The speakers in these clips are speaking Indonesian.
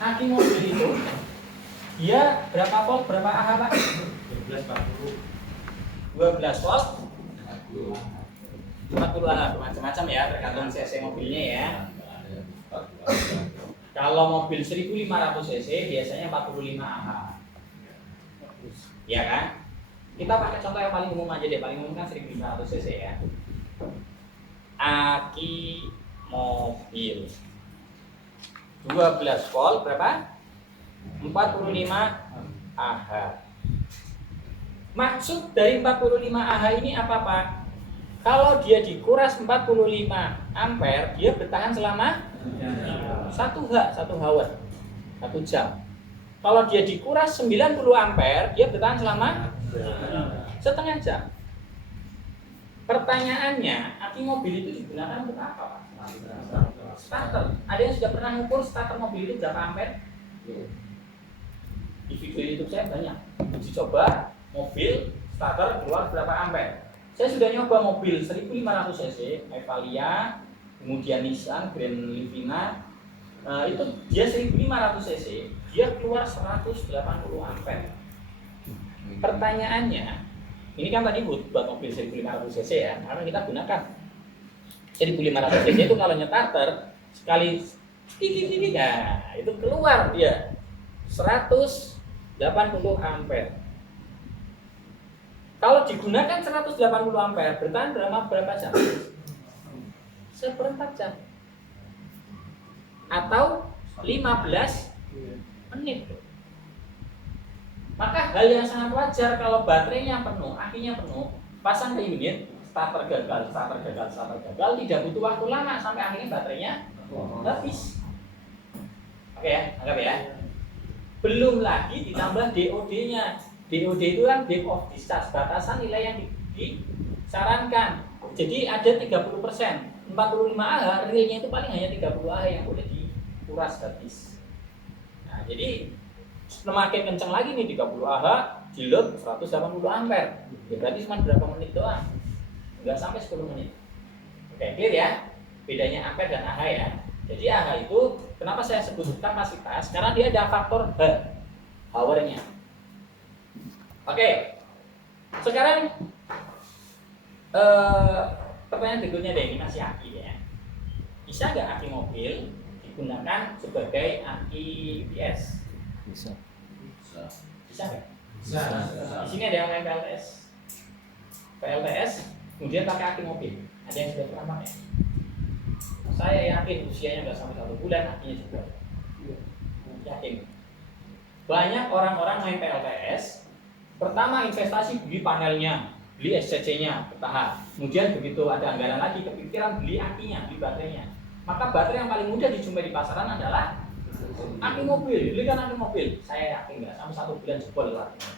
aki mobil itu dia berapa volt, berapa Ah Pak? 12 volt 40 Ah, macam-macam ya, tergantung cc mobilnya ya. Kalau mobil 1500 cc biasanya 45 Ah. Ya kan? Kita pakai contoh yang paling umum aja deh, paling umum kan 1500 cc ya. Aki mobil 12 volt berapa? 45 Ah. Maksud dari 45 Ah ini apa Pak? Kalau dia dikuras 45 ampere, dia bertahan selama 1 hour, 1 jam. Kalau dia dikuras 90 ampere, dia bertahan selama setengah jam. Pertanyaannya, aki mobil itu digunakan untuk apa Pak? Starter. Ada yang sudah pernah mengukur starter mobil itu berapa ampere? Di video YouTube saya banyak. Uji coba mobil starter keluar berapa ampere. Saya sudah nyoba mobil 1500 cc, Evalia, kemudian Nissan Grand Livina, itu dia 1500 cc, dia keluar 180 ampere. Pertanyaannya, ini kan tadi buat mobil 1500 cc ya, karena kita gunakan 1500 cc itu kalau nyetarter sekali nah, itu keluar dia 180 ampere. Kalau digunakan 180 ampere bertahan berapa jam? 1/4 jam atau 15 menit. Maka hal yang sangat wajar kalau baterainya penuh, akinya penuh, pasang ke unit, starter gagal, tidak butuh waktu lama sampai akhirnya baterainya habis. Oke ya, anggap ya. Belum lagi ditambah DOD-nya. DOD itu kan date of discharge, batasan nilai yang disarankan. Jadi ada 30%, 45 Ah, realnya itu paling hanya 30 Ah yang boleh dikuras habis. Nah, jadi semakin kencang lagi nih 30 Ah, di load 180 ampere. Ya berarti cuma berapa menit doang? Enggak sampai 10 menit. Oke, clear ya? Bedanya ampere dan Ah ya. Jadi Ah itu kenapa saya sebut kapasitas? Karena dia ada faktor H, hour-nya. Oke, sekarang pertanyaan berikutnya deh, ini masih aki ya. Bisa nggak aki mobil digunakan sebagai aki UPS? Bisa. Bisa nggak? Bisa. Di sini ada yang main PLTS, kemudian pakai aki mobil. Ada yang sudah pernah pakai? Saya yakin usianya nggak sampai 1 bulan, akinya juga. Yakin. Banyak orang-orang main PLTS. Pertama investasi beli panelnya, beli SCC-nya bertahap. Kemudian begitu ada anggaran lagi kepikiran beli akinya, beli baterainya. Maka baterai yang paling mudah dijumpai di pasaran adalah aki mobil. Belikan aki mobil. Saya yakin nggak sampai 1 bulan jebol artinya.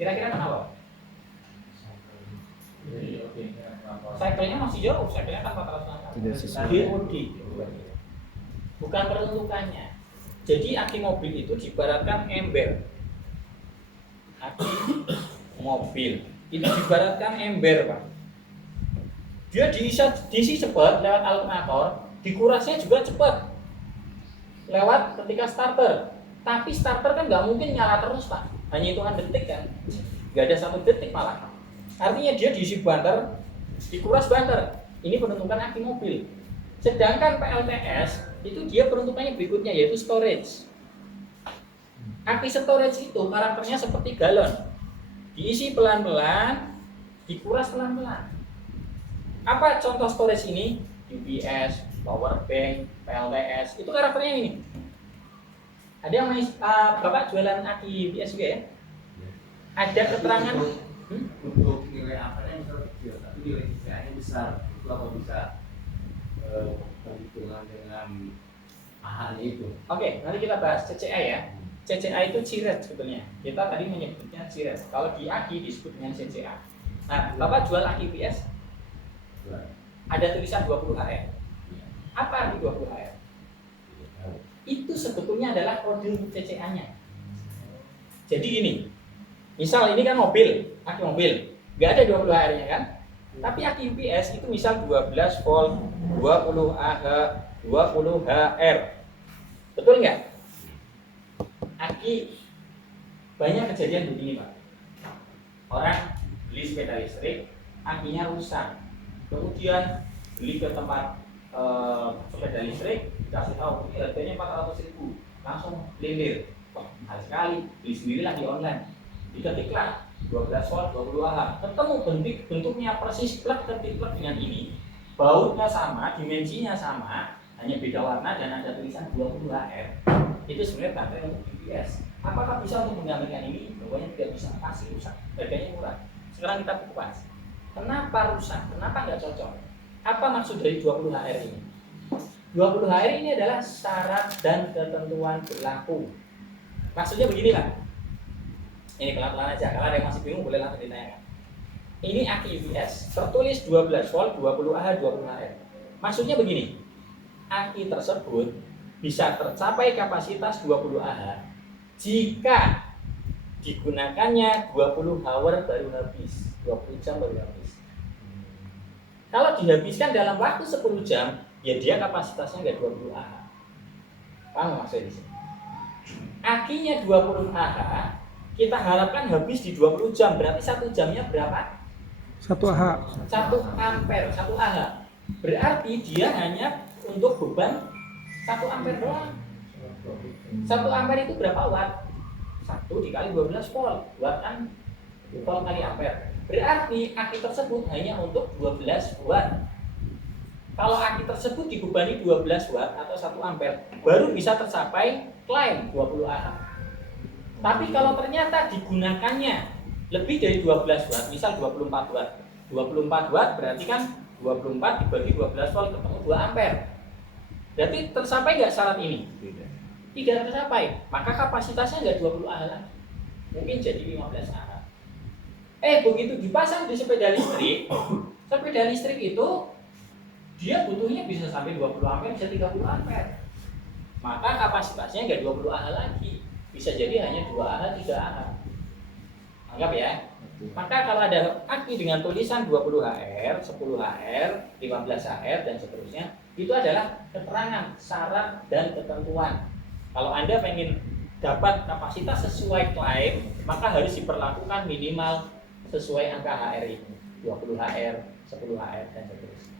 Kira-kira kenapa? Cycle-nya masih jauh, cycle-nya kan 400 Tidak sesuai. DOD. Bukan peruntukannya. Jadi aki mobil itu diibaratkan ember. Aki mobil itu diibaratkan ember Pak. Dia diisi cepat lewat alternator, dikurasnya juga cepat lewat ketika starter. Tapi starter kan nggak mungkin nyala terus Pak, hanya hitungan detik kan, nggak ada 1 detik malah. Artinya dia diisi banter, dikuras banter. Ini penentukan aki mobil. Sedangkan PLTS itu dia peruntukannya berikutnya yaitu storage. Aki storage itu karakternya seperti galon, diisi pelan-pelan, dikuras pelan-pelan. Apa contoh storage ini? UPS, power bank, PLTS, itu karakternya ini. Ada yang Bapak jualan aki UPS juga ya? Ada keterangan? Untuk nilai apa yang kecil, tapi nilai CCA-nya besar. Itu apa bisa perhitungan dengan AHA-nya itu? Oke, nanti kita bahas CCA ya. CCA itu ciret sebetulnya. Kita tadi menyebutnya ciret. Kalau di aki disebut dengan CCA. Nah, Bapak jual aki UPS? Ada tulisan 20 HR. Apa arti 20 HR? Itu sebetulnya adalah kode CCA-nya. Jadi gini, misal ini kan mobil, aki mobil, nggak ada 20 HR-nya kan? Tapi aki UPS itu misal 12 volt, 20 Ah, 20 HR. Betul nggak? Aki banyak kejadian begini Pak. Orang beli sepeda listrik, akinya rusak. Kemudian beli ke tempat sepeda listrik, dikasih tahu ini harganya 400.000, langsung lilir. Wah, mahal sekali, beli sendirilah di online. Diketiklah 12 volt 20 Ah, ketemu bentuknya persis plug ketik plug dengan ini, bautnya sama, dimensinya sama, hanya beda warna dan ada tulisan 20 Ah. Itu sebenarnya baterai untuk UPS. Apakah bisa untuk menggantikan ini? Pokoknya tidak bisa, pasti rusak. Harganya murah. Sekarang kita kupas. Kenapa rusak? Kenapa nggak cocok? Apa maksud dari 20 HR ini? 20 HR ini adalah syarat dan ketentuan berlaku. Maksudnya begini Pak. Ini pelan-pelan aja. Kalau ada yang masih bingung boleh langsung ditanyakan. Ini aki UPS. Tertulis 12 volt, 20 Ah, 20 HR. Maksudnya begini. Aki tersebut bisa tercapai kapasitas 20 Ah jika digunakannya 20 hour baru habis, 20 jam baru habis. Kalau dihabiskan dalam waktu 10 jam, ya dia kapasitasnya nggak 20 Ah. Paham maksudnya di sini? Akinya 20 Ah, kita harapkan habis di 20 jam, berarti 1 jamnya berapa? 1 Ah. 1 ampere, 1 Ah. Berarti dia hanya untuk beban 1 ampere doang. 1 ampere itu berapa watt? 1 dikali 12 volt. Watt kan volt kali ampere. Berarti aki tersebut hanya untuk 12 watt. Kalau aki tersebut dibebani 12 watt atau 1 ampere, baru bisa tercapai klaim 20 Ah. Tapi kalau ternyata digunakannya lebih dari 12 watt, misal 24 watt. 24 watt berarti kan 24 dibagi 12 volt ketemu 2 ampere. Berarti tercapai nggak syarat ini? Tidak tercapai. Maka kapasitasnya nggak 20 Ah lagi. Mungkin jadi 15 Ah. Begitu dipasang di sepeda listrik, sepeda listrik itu dia butuhnya bisa sampai 20 ampere, bisa 30 ampere. Maka kapasitasnya nggak 20 Ah lagi. Bisa jadi hanya 2 Ah, 3 Ah. Anggap ya. Maka kalau ada aki dengan tulisan 20 HR, 10 HR, 15 HR dan seterusnya, itu adalah keterangan, syarat dan ketentuan. Kalau Anda pengen dapat kapasitas sesuai klaim, maka harus diperlakukan minimal sesuai angka HR itu, 20 HR, 10 HR dan seterusnya.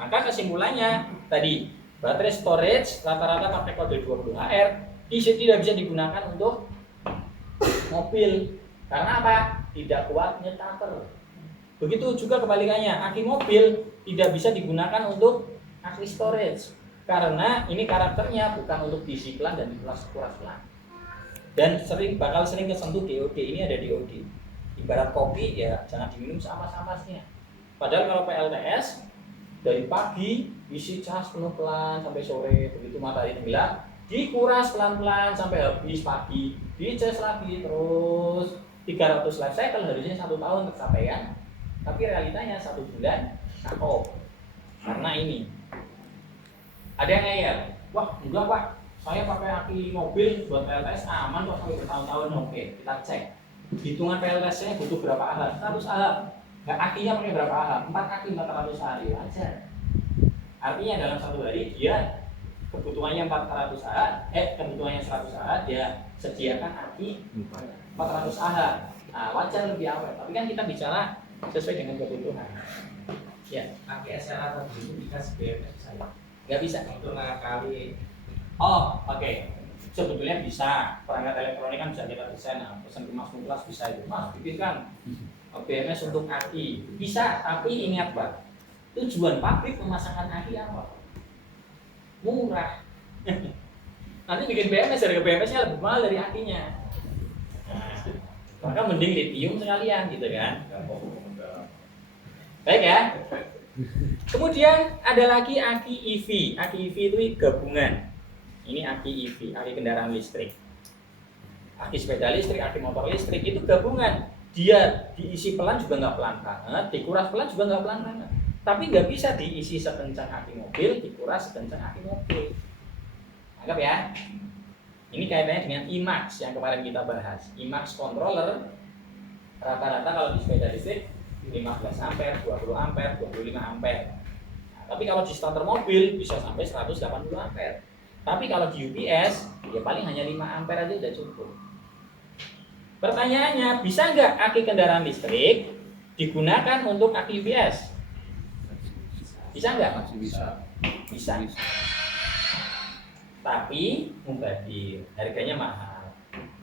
Maka kesimpulannya tadi, baterai storage rata-rata pakai kode 20 HR, tidak bisa digunakan untuk mobil. Karena apa? Tidak kuat nyetater. Begitu juga kebalikannya, aki mobil tidak bisa digunakan untuk aki storage. Karena ini karakternya bukan untuk diisi pelan dan dikuras pelan. Dan bakal sering kesentuh DOD. Ini ada DOD. Ibarat kopi ya jangan diminum sama-samasnya. Padahal kalau PLTS dari pagi isi cas penuh pelan sampai sore, begitu matahari tenggelam dikuras pelan-pelan sampai habis pagi, dicas lagi terus 300 life cycle, harusnya 1 tahun tercapai kan, tapi realitanya 1 bulan cukup. Karena ini ada yang ngeyel, wah enggak Pak, saya pakai aki mobil buat PLTS aman kok sampai bertahun-tahun. Oke, kita cek hitungan PLTS-nya butuh berapa Ah, 100 Ah. Nah, akinya pakai berapa Ah? 4 aki 400 hari wajar. Artinya dalam 1 hari dia kebutuhannya 400 Ah, kebutuhannya 100 Ah, dia sediakan aki 400 Ah. Nah, wajar lebih awet. Tapi kan kita bicara sesuai dengan kebutuhan. Ya, Pakai SLA tadi itu dikasih BMS saya. nggak bisa. Untuk mengakali. Oh, oke. Sebetulnya bisa. Perangkat elektronik kan bisa kita desain. Nah, pesan ke Mas Muklas bisa itu. Mas, bikinkan BMS untuk aki. Bisa, tapi ingat Pak, tujuan pabrik memasangkan aki apa? Murah. Nanti bikin BMS, harga BMS-nya lebih mahal dari akinya. Maka mending lithium sekalian gitu kan. Baik ya. Kemudian ada lagi aki EV. Aki EV itu gabungan. Ini aki EV, aki kendaraan listrik. Aki sepeda listrik, aki motor listrik itu gabungan. Dia diisi pelan juga nggak pelan banget, dikuras pelan juga nggak pelan banget. Tapi nggak bisa diisi sekencang aki mobil, dikuras sekencang aki mobil. Anggap ya. Ini kaitannya dengan IMAX yang kemarin kita bahas. IMAX controller rata-rata kalau di sepeda listrik 15 ampere, 20 ampere, 25 ampere. Nah, tapi kalau di starter mobil bisa sampai 180 ampere. Tapi kalau di UPS Ya paling hanya 5 ampere aja udah cukup. Pertanyaannya, bisa nggak aki kendaraan listrik digunakan untuk aki UPS? Bisa nggak? Bisa. Bisa. Tapi mubazir, harganya mahal.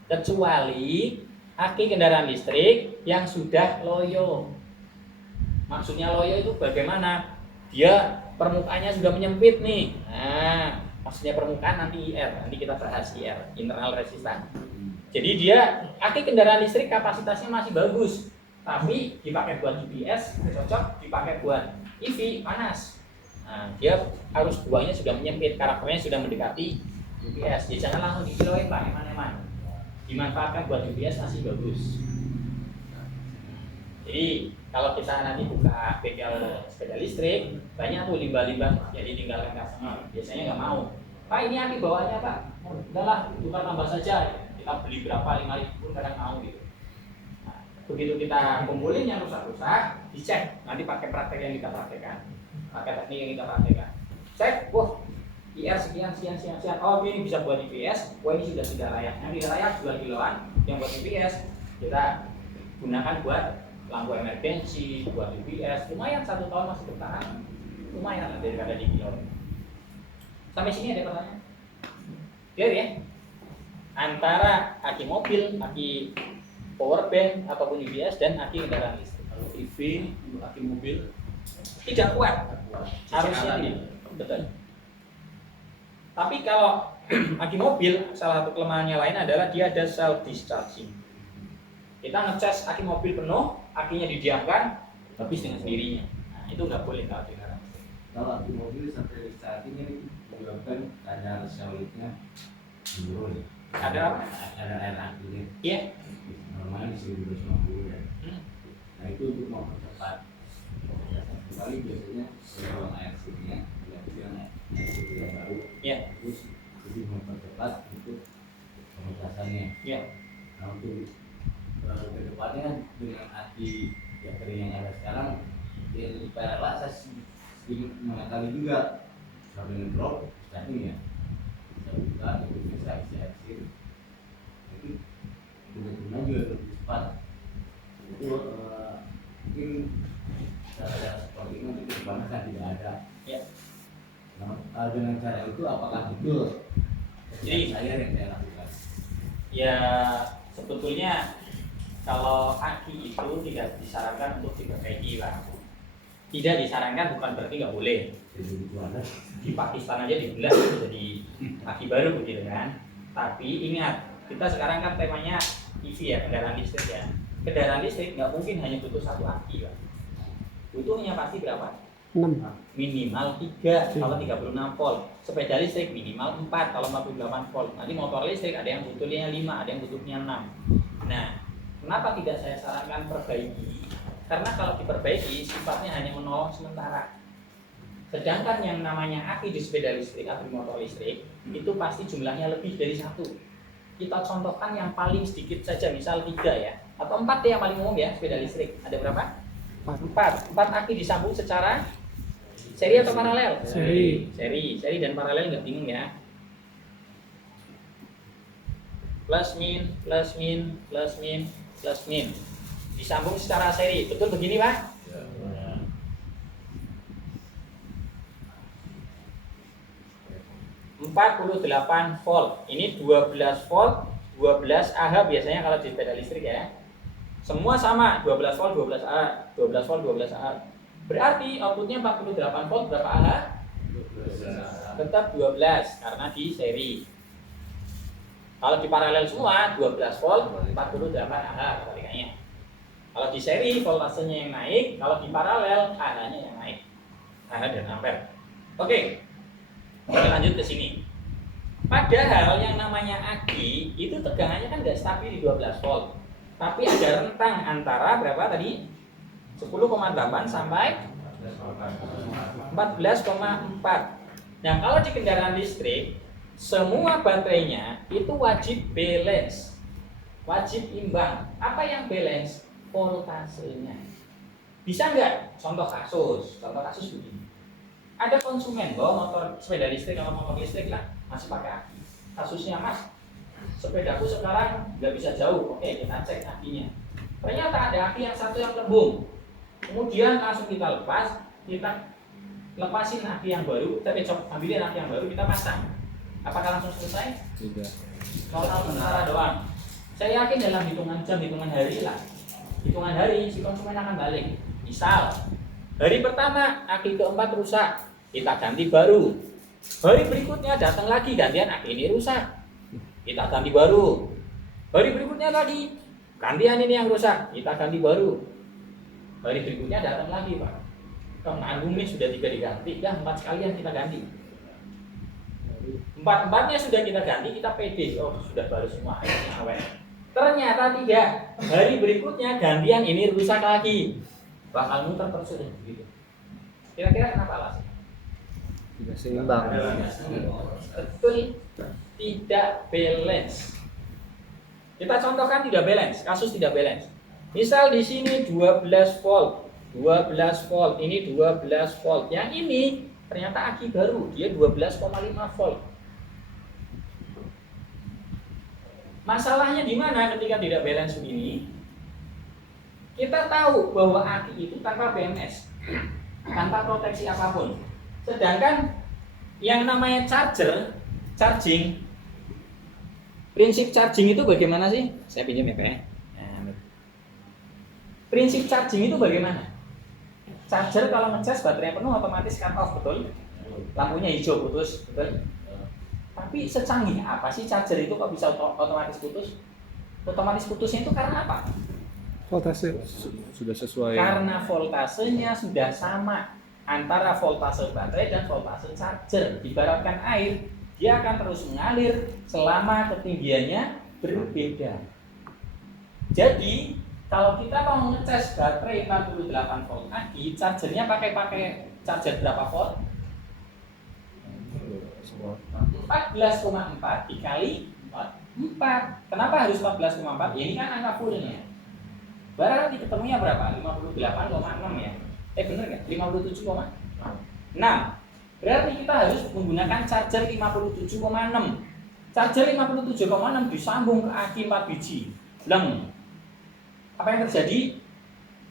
Kecuali aki kendaraan listrik yang sudah loyo. Maksudnya loyo itu bagaimana? Dia permukaannya sudah menyempit nih. Nah, maksudnya permukaan nanti IR, nanti kita bahas IR, internal resistance. Jadi dia aki kendaraan listrik kapasitasnya masih bagus, tapi dipakai buat UPS cocok, dipakai buat EV panas. Nah, dia harus buangnya sudah menyempit, karakternya sudah mendekati UPS. Jadi jangan langsung dikiloin Pak, eman-eman. Dimanfaatkan buat UPS masih bagus. Jadi kalau kita nanti buka bengkel sepeda listrik, banyak tuh limbah-limbah yang ditinggalkan customer. Biasanya nggak mau. Pak ini aki bawahnya Pak, udahlah tukar tambah saja. Kita beli berapa 5.000 pun kadang mau gitu. Nah, begitu kita kumpulin yang rusak-rusak, dicek nanti pakai praktek yang kita praktekkan. Pakai teknik yang kita praktekkan. Cek, wah, IR sekian. Oh, ini bisa buat UPS. Wah, ini sudah tidak layak. Yang tidak layak jual kiloan. Yang buat UPS kita gunakan buat lampu emergensi, buat UPS. Lumayan 1 tahun masih bertahan. Lumayan daripada di kilo. Sampai sini ada pertanyaan? Clear ya? Antara aki mobil, aki power bank ataupun UPS dan aki kendaraan listrik. Kalau EV untuk aki mobil Tidak kuat. Harusnya tidak. Betul. Tapi kalau aki mobil, salah satu kelemahannya lain adalah dia ada self discharging. Kita ngecas aki mobil penuh, akinya didiamkan, habis dengan sendirinya. Nah, itu nggak boleh kalau kendaraan listrik. kalau aki mobil sampai saat ini menyebabkan kadar solidnya menurun. Ada apa? Ada air akinya. Iya. Normalnya di 1950 ya. Hmm. Nah itu untuk mempercepat. Kali biasanya kalau air sini yang baru. Iya. Terus lebih mempercepat untuk pementasannya. Iya. Nah untuk ke depannya dengan aki yang kering yang ada sekarang dia lebih parah saya sedikit mengakali juga sambil drop starting ya bisa buka itu bisa isi air itu benar-benar juga lebih cepat itu mungkin cara seperti itu nanti kedepannya kan tidak ada Ya. nah, dengan cara itu apakah betul Jadi saya yang saya lakukan ya sebetulnya kalau aki itu tidak disarankan untuk diperbaiki Pak. Tidak disarankan bukan berarti nggak boleh. jadi itu ada Di Pakistan aja dibelah jadi aki baru begitu kan. Tapi ingat, kita sekarang kan temanya EV ya, kendaraan listrik ya. Kendaraan listrik nggak mungkin hanya butuh 1 aki Pak. Butuhnya pasti berapa? 6. Minimal 3 kalau 36 volt. Sepeda listrik minimal 4 kalau 48 volt. Nanti motor listrik ada yang butuhnya 5, ada yang butuhnya 6. Nah, kenapa tidak saya sarankan perbaiki? Karena kalau diperbaiki sifatnya hanya menolong sementara. Sedangkan yang namanya aki di sepeda listrik atau di motor listrik itu pasti jumlahnya lebih dari 1. Kita contohkan yang paling sedikit saja, misal 3 ya, atau 4 deh yang paling umum ya sepeda listrik. Ada berapa? 4 aki disambung secara seri atau paralel? Seri. Seri dan paralel nggak bingung ya. Plus min, plus min, plus min, plus min. Disambung secara seri. Betul begini, Pak? ya. 48 volt. Ini 12 volt, 12 Ah biasanya kalau di sepeda listrik ya. Semua sama, 12 volt, 12 Ah, 12 volt, 12 Ah. Berarti outputnya 48 volt berapa Ah? Tetap 12 karena di seri. Kalau di paralel semua 12 volt, 48 Ah kebalikannya. Kalau di seri voltasenya yang naik, kalau di paralel Ah-nya yang naik. Ah dan ampere. Oke. Kita lanjut ke sini. Padahal yang namanya aki itu tegangannya kan nggak stabil di 12 volt. Tapi ada rentang antara berapa tadi? 10,8 sampai 14,4. Nah, kalau di kendaraan listrik, semua baterainya itu wajib balance. Wajib imbang. Apa yang balance? Voltasenya. Bisa nggak? Contoh kasus begini. Ada konsumen bawa motor sepeda listrik atau motor listrik lah masih pakai aki. kasusnya Mas, sepedaku sekarang nggak bisa jauh, oke kita cek akinya. Ternyata ada aki yang satu yang lembung, kemudian langsung kita lepas, kita lepasin aki yang baru, kita cocok ambilin aki yang baru, kita pasang. Apakah langsung selesai? Tidak. Kalau sementara doang. Saya yakin dalam hitungan jam, hitungan hari lah, hitungan hari si konsumen akan balik. Misal hari pertama aki keempat rusak, kita ganti baru. Hari berikutnya datang lagi gantian aki ini rusak, kita ganti baru. Hari berikutnya lagi gantian ini yang rusak, kita ganti baru. Hari berikutnya datang lagi Pak, albumnya sudah 3 diganti, ya 4 sekalian kita ganti. 4-4-nya sudah kita ganti, kita pede, oh sudah baru semua, akhirnya awet. Ternyata tidak, hari berikutnya gantian ini rusak lagi, bakal muter terus begitu. Kira-kira kenapa alasannya? Tidak seimbang. Betul, tidak balance. Kita contohkan tidak balance, kasus tidak balance. Misal di sini 12 volt, 12 volt, ini 12 volt. Yang ini ternyata aki baru, dia 12,5 volt. Masalahnya di mana ketika tidak balance begini? Kita tahu bahwa aki itu tanpa BMS, tanpa proteksi apapun. Sedangkan yang namanya charging, prinsip charging itu bagaimana sih? Saya pinjam ya Pak ya. Prinsip charging itu bagaimana? Charger kalau ngecas baterai penuh otomatis cut off, betul? Lampunya hijau putus, betul? Tapi secanggih apa sih charger itu kok bisa otomatis putus? Otomatis putusnya itu karena apa? Voltase sudah sesuai. Karena voltasenya sudah sama antara voltase baterai dan voltase charger. Ibaratkan air, dia akan terus mengalir selama ketinggiannya berbeda. Jadi kalau kita mau ngecas baterai 48 volt aki, chargernya pakai charger berapa volt? 14,4 dikali 4. Kenapa harus 14,4? Ya, ini kan angka fullnya. Berarti ketemunya berapa? 58,6 ya. Bener nggak? 57,6. Berarti kita harus menggunakan charger 57,6. Charger 57,6 disambung ke aki 4 biji. Lem. Apa yang terjadi?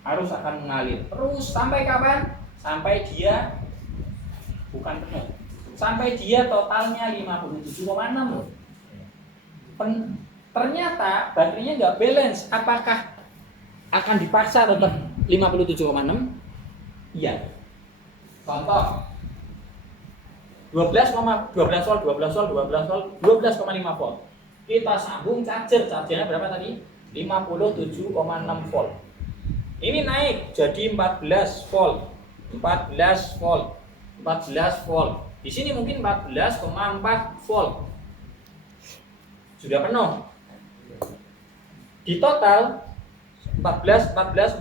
Arus akan mengalir terus sampai kapan? Sampai dia bukan penuh. Sampai dia totalnya 57,6 loh. Ternyata baterainya nggak balance. Apakah akan dipaksa tetap 57,6? Iya. Contoh 12 volt, 12,5 volt. Kita sambung chargernya berapa tadi? 57,6 volt. Ini naik jadi 14 volt. Di sini mungkin 14,4 volt. Sudah penuh. Di total 14,4.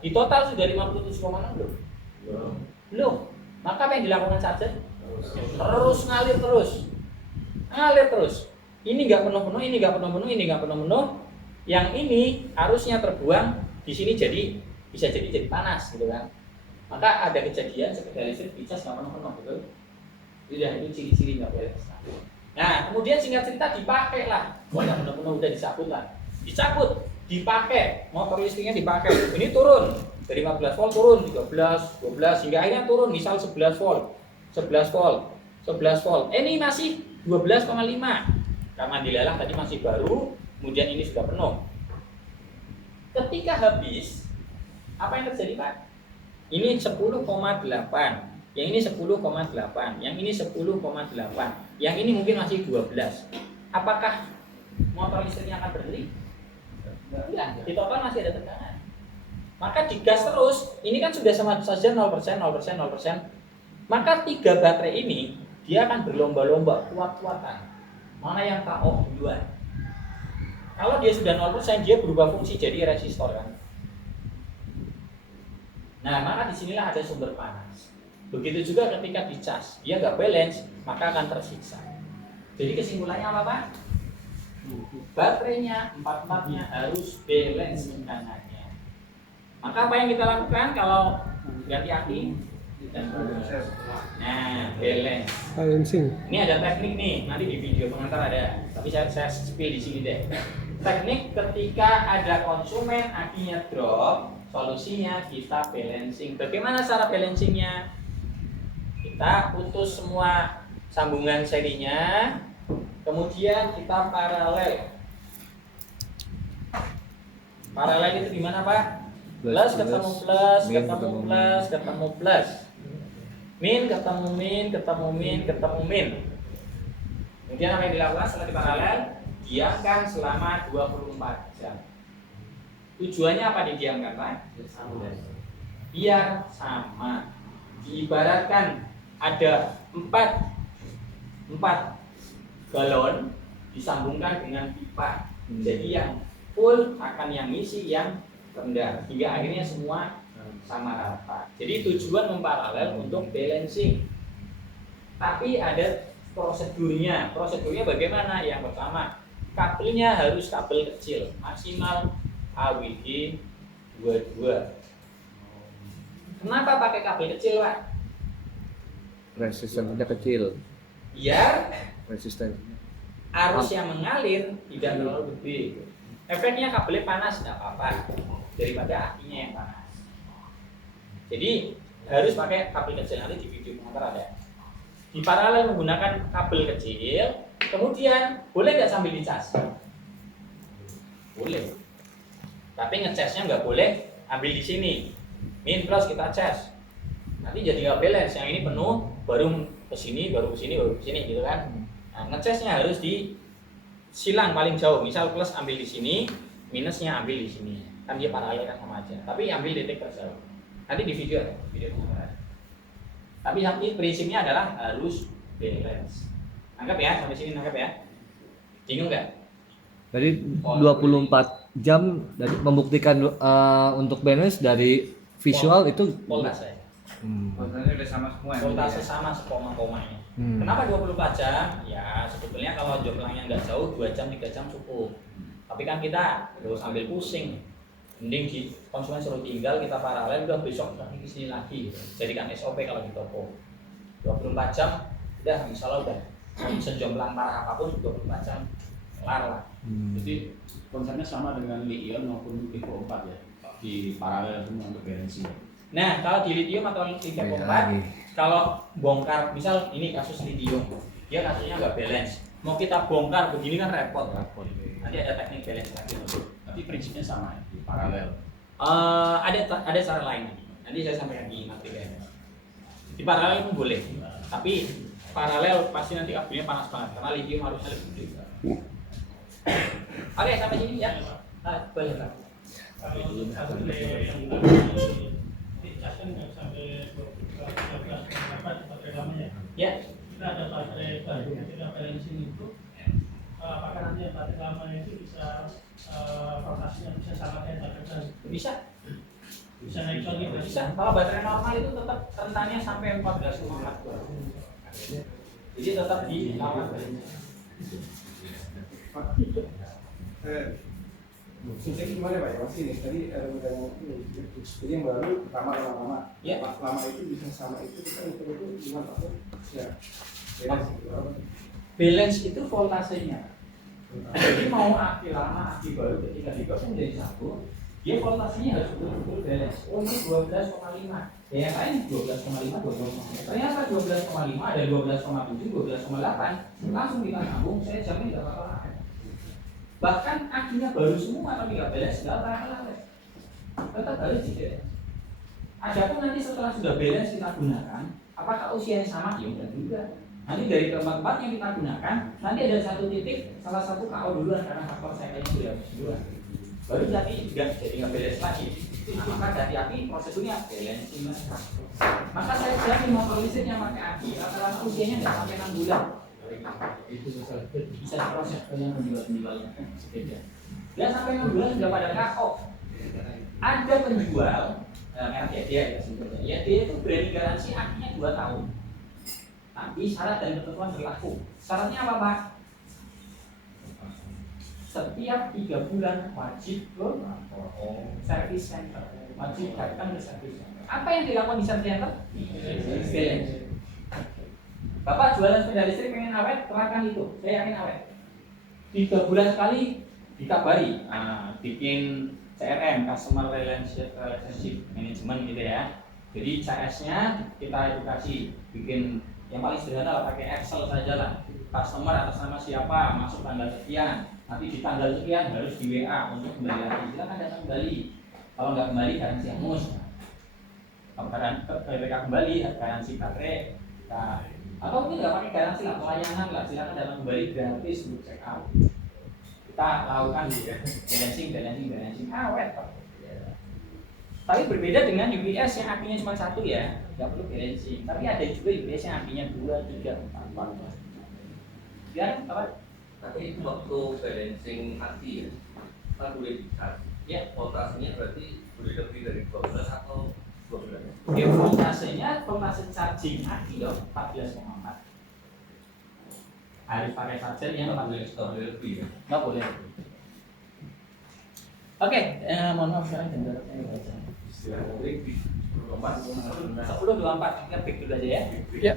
Di total sudah 57,6 belum? Belum. Maka apa yang dilakukan charger? Terus ngalir terus. Ini nggak penuh-penuh, ini nggak penuh-penuh. Yang ini harusnya terbuang di sini bisa jadi panas gitu kan. Maka ada kejadian sepeda listrik dicas nggak penuh-penuh, betul? Itu ciri-ciri nggak balance. Nah, kemudian singkat cerita dipakai lah. Nggak penuh-penuh, udah dicabut, dipakai, motor listriknya dipakai. Ini turun dari 15 volt turun 13, 12 hingga akhirnya turun misal 11 volt. Ini masih 12,5. Karena dilelang tadi masih baru, kemudian ini sudah penuh. Ketika habis, apa yang terjadi Pak? Ini 10,8, yang ini 10,8, yang ini 10,8, yang ini mungkin masih 12. Apakah motor listriknya akan berhenti? Tidak, di total masih ada tekanan. Maka digas terus, ini kan sudah sama saja 0%. Maka 3 baterai ini dia akan berlomba-lomba kuat-kuatan. Mana yang KO duluan? Kalau dia sudah 0%, dia berubah fungsi jadi resistor kan. Nah, maka disinilah ada sumber panas. Begitu juga ketika dicas, dia nggak balance, maka akan tersiksa. Jadi kesimpulannya apa Pak? Baterainya 4-4-nya harus balance tegangannya. Maka apa yang kita lakukan kalau ganti aki? Nah, balance. Balancing. Ini ada teknik nih, nanti di video pengantar ada. Tapi saya spill di sini deh. Teknik ketika ada konsumen akinya drop, solusinya kita balancing. Bagaimana cara balancingnya? Kita putus semua sambungan serinya, kemudian kita paralel. Paralel itu gimana Pak? Plus ketemu plus, ketemu plus, ketemu plus. Min ketemu min, ketemu min, ketemu min. Kemudian apa yang dilakukan setelah diparalel? Diamkan selama 24 jam. Tujuannya apa didiamkan Pak? Biar sama. Diibaratkan ada 4 galon disambungkan dengan pipa. Jadi yang full akan yang ngisi yang rendah hingga akhirnya semua sama rata. Jadi tujuan memparalel untuk balancing. Tapi ada prosedurnya. Prosedurnya bagaimana? Yang pertama, kabelnya harus kabel kecil, maksimal AWG 22. Kenapa pakai kabel kecil, Pak? Resistensinya kecil. Biar Resistensinya. arus yang mengalir tidak terlalu gede. Efeknya kabelnya panas tidak apa-apa daripada akinya yang panas. Jadi harus pakai kabel kecil, nanti di video pengantar ada. Di paralel menggunakan kabel kecil, kemudian boleh nggak sambil dicas? Boleh. Tapi ngecasnya nggak boleh ambil di sini. Min plus kita cas. Nanti jadi nggak balance. Yang ini penuh, baru ke sini, baru ke sini, baru ke sini gitu kan. Nah, ngecasnya harus di silang paling jauh. Misal plus ambil di sini, minusnya ambil di sini. Kan dia paralel kan sama aja. Tapi ambil titik terjauh. Nanti di video ada, video pengantar. Tapi prinsipnya adalah harus balance. Nangkep ya, sampai sini nangkep ya. Bingung nggak? Jadi 24 jam dari membuktikan untuk balance dari visual itu Voltase. Voltasenya udah sama semua ya? Voltase sama sekoma-komanya. Hmm. Kenapa 24 jam? Ya sebetulnya kalau jomblangnya nggak jauh 2 jam 3 jam cukup. Tapi kan kita harus ambil pusing. Mending di konsumen suruh tinggal, kita paralel, udah besok ke sini lagi. Jadikan SOP kalau di toko. 24 jam udah misalnya udah sejomblang parah apapun 24 jam kelar lah. Jadi konsepnya sama dengan Li-ion maupun tipe 4 ya, di paralel semua untuk balancing. Nah, kalau di lithium atau lithium 4, kalau bongkar, misal ini kasus lithium, dia kasusnya nggak balance. Mau kita bongkar begini kan repot. Nanti ada teknik balance lagi. Tapi prinsipnya sama ya, di paralel. Ada cara lain. Nanti saya sampaikan di materi. Di paralel pun boleh, tapi paralel pasti nanti kabelnya panas banget karena lithium harusnya lebih gede. Oke, sampai sini ya. Boleh Pak. Ya. Kita ada baterai baru ketika balancing itu, apakah nanti yang baterai lama itu bisa voltasenya bisa sama kayak baterai baru? Bisa. Bisa naik lagi? Bisa. Kalau baterai normal itu tetap rentannya sampai 14,4 volt. Jadi tetap di lawan. Jadi gimana Pak ya? Masih nih, tadi jadi yang baru lama. Ya. Lama itu bisa sama itu, kita itu gimana Pak? Ya. Balance itu voltasenya. Jadi mau aki lama, aki baru ketika digabung jadi satu, dia voltasenya harus betul-betul balance. Oh ini 12,5. Ya yang lain 12,5, 12,5. Ternyata 12,5 ada 12,7, 12,8. Langsung kita sambung, saya jamin tidak apa-apa. Bahkan akinya baru semua tapi nggak balance, nggak apa-apa. Tetap harus di balance. Adapun nanti setelah sudah balance kita gunakan, apakah usianya sama? Ya enggak juga. Nanti dari tempat-tempat yang kita gunakan, nanti ada satu titik, salah satu KO duluan karena faktor cycle-nya sudah habis duluan. Baru tapi nggak jadi nggak balance lagi. Nah, maka hati-hati prosedurnya balancing. Maka saya jamin motor listrik yang pakai aki, rata-rata usianya nggak sampai 6 bulan. Bisa proses yang menjualnya sepeda. Dan sampai 6 bulan sudah pada KO. Ada penjual merek ya sebetulnya. Ya dia itu berani garansi akinya 2 tahun. Tapi syarat dan ketentuan berlaku. Syaratnya apa Pak? Setiap 3 bulan wajib ke service center. Wajib datang ke service center. Apa yang dilakukan di Sarjanta? Balance. Bapak jualan sepeda listrik pengen awet, terapkan itu. Saya yakin awet. 3 bulan sekali dikabari, bikin CRM, Customer Relationship Management gitu ya. Jadi CS-nya kita edukasi, bikin yang paling sederhana lah, pakai Excel saja lah. Customer atas nama siapa, masuk tanggal sekian, nanti di tanggal sekian harus di WA untuk kembali lagi. Silakan datang kembali. Kalau nggak kembali garansi hangus. Kalau mereka kembali garansi baterai, atau mungkin nggak pakai garansi lah, pelayanan lah. Silakan datang kembali gratis untuk check out. Kita lakukan balancing awet Pak. Tapi berbeda dengan UPS yang apinya cuma 1 ya, nggak perlu balancing. Tapi ada juga UPS yang apinya 2, 3, 4. Ya, apa? Tapi itu waktu balancing aki ya, kan boleh di-charge. Ya, Voltasenya berarti boleh lebih dari 12 atau 12. ya voltase charging aki dong 14,4. Harus pakai charger yang 14. Boleh lebih ya. Nggak boleh. Oke, mohon maaf sekarang jam berapa saya baca. Istilah elektrik 24. 10.24, kita break dulu aja ya. Ya.